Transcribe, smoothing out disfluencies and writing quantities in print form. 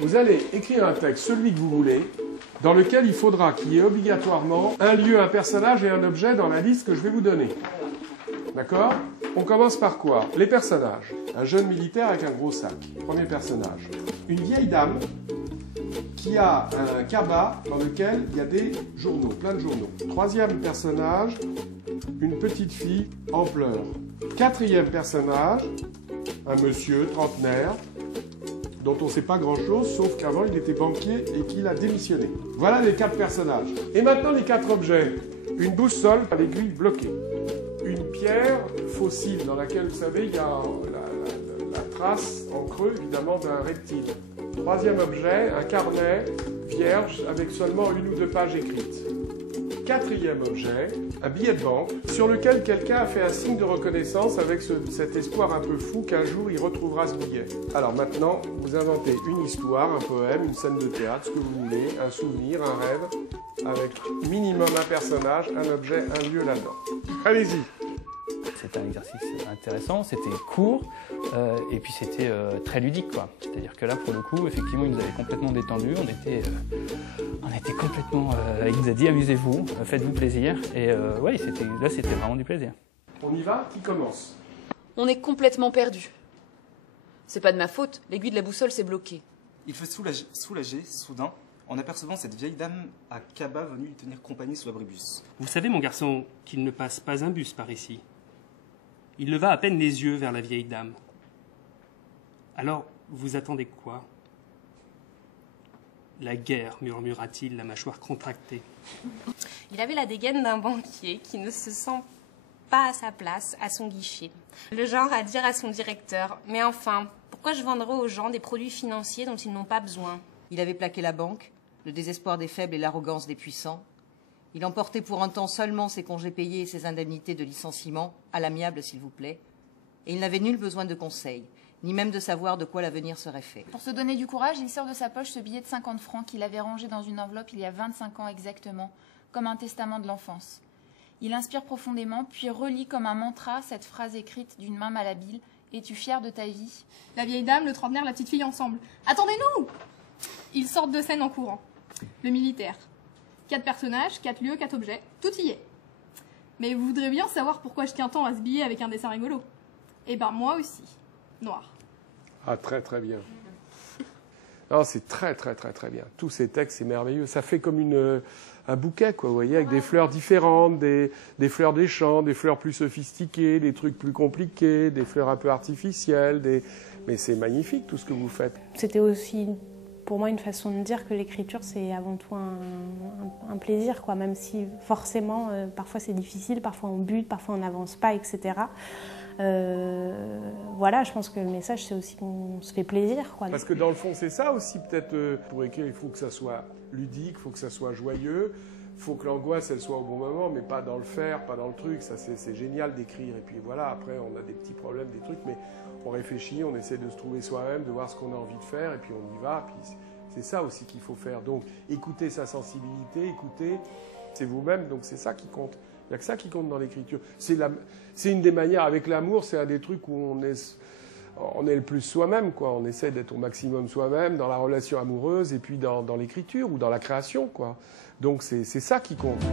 Vous allez écrire un texte, celui que vous voulez, dans lequel il faudra qu'il y ait obligatoirement un lieu, un personnage et un objet dans la liste que je vais vous donner. D'accord? On commence par quoi? Les personnages. Un jeune militaire avec un gros sac. Premier personnage. Une vieille dame qui a un cabas dans lequel il y a des journaux, plein de journaux. Troisième personnage, une petite fille en pleurs. Quatrième personnage, un monsieur trentenaire, dont on ne sait pas grand-chose, sauf qu'avant il était banquier et qu'il a démissionné. Voilà les 4 personnages. Et maintenant les 4 objets. Une boussole à l'aiguille bloquée. Une pierre fossile dans laquelle, vous savez, il y a la trace en creux, évidemment, d'un reptile. Troisième objet, un carnet vierge avec seulement 1 ou 2 pages écrites. Quatrième objet, un billet de banque sur lequel quelqu'un a fait un signe de reconnaissance avec cet espoir un peu fou qu'un jour il retrouvera ce billet. Alors maintenant, vous inventez une histoire, un poème, une scène de théâtre, ce que vous voulez, un souvenir, un rêve, avec minimum un personnage, un objet, un lieu là-dedans. Allez-y. C'était un exercice intéressant, c'était court et puis c'était très ludique, quoi. C'est-à-dire que là, pour le coup, effectivement, il nous avait complètement détendus. On était complètement... il nous a dit amusez-vous, faites-vous plaisir. Et ouais, là, c'était vraiment du plaisir. On y va? Qui commence? On est complètement perdu. C'est pas de ma faute, l'aiguille de la boussole s'est bloquée. Il fut soulagé, soudain, en apercevant cette vieille dame à cabas venue lui tenir compagnie sous l'abribus. Vous savez, mon garçon, qu'il ne passe pas un bus par ici. Il leva à peine les yeux vers la vieille dame. Alors, vous attendez quoi? La guerre, murmura-t-il, la mâchoire contractée. Il avait la dégaine d'un banquier qui ne se sent pas à sa place à son guichet. Le genre à dire à son directeur « Mais enfin, pourquoi je vendrais aux gens des produits financiers dont ils n'ont pas besoin ?» Il avait plaqué la banque, le désespoir des faibles et l'arrogance des puissants. Il emportait pour un temps seulement ses congés payés et ses indemnités de licenciement, à l'amiable s'il vous plaît, et il n'avait nul besoin de conseils, ni même de savoir de quoi l'avenir serait fait. Pour se donner du courage, il sort de sa poche ce billet de 50 francs qu'il avait rangé dans une enveloppe il y a 25 ans exactement, comme un testament de l'enfance. Il inspire profondément, puis relit comme un mantra cette phrase écrite d'une main malhabile. « Es-tu fier de ta vie ?» La vieille dame, le trentenaire, la petite fille ensemble. « Attendez-nous » Ils sortent de scène en courant. Le militaire. 4 personnages, 4 lieux, 4 objets, tout y est. Mais vous voudrez bien savoir pourquoi je tiens tant à ce billet avec un dessin rigolo. Eh ben moi aussi. Noir. Ah, très très bien. Non, c'est très très très très bien. Tous ces textes, c'est merveilleux. Ça fait comme un bouquet, quoi, vous voyez, avec des fleurs différentes, des fleurs des champs, des fleurs plus sophistiquées, des trucs plus compliqués, des fleurs un peu artificielles. Mais c'est magnifique tout ce que vous faites. C'était aussi pour moi une façon de dire que l'écriture c'est avant tout un plaisir, quoi, même si forcément parfois c'est difficile, parfois on bute, parfois on n'avance pas, etc. Voilà, je pense que le message c'est aussi qu'on se fait plaisir, quoi. Parce que dans le fond c'est ça aussi peut-être, pour écrire il faut que ça soit ludique, il faut que ça soit joyeux, il faut que l'angoisse elle soit au bon moment, mais pas dans le faire, pas dans le truc. Ça c'est génial d'écrire et puis voilà, après on a des petits problèmes, des trucs, mais on réfléchit, on essaie de se trouver soi-même, de voir ce qu'on a envie de faire et puis on y va. Puis c'est ça aussi qu'il faut faire. Donc écoutez sa sensibilité, écoutez, c'est vous-même, donc c'est ça qui compte. Il n'y a que ça qui compte dans l'écriture. C'est une des manières, avec l'amour, c'est un des trucs où on est le plus soi-même, quoi. On essaie d'être au maximum soi-même dans la relation amoureuse et puis dans l'écriture ou dans la création, quoi. Donc c'est ça qui compte.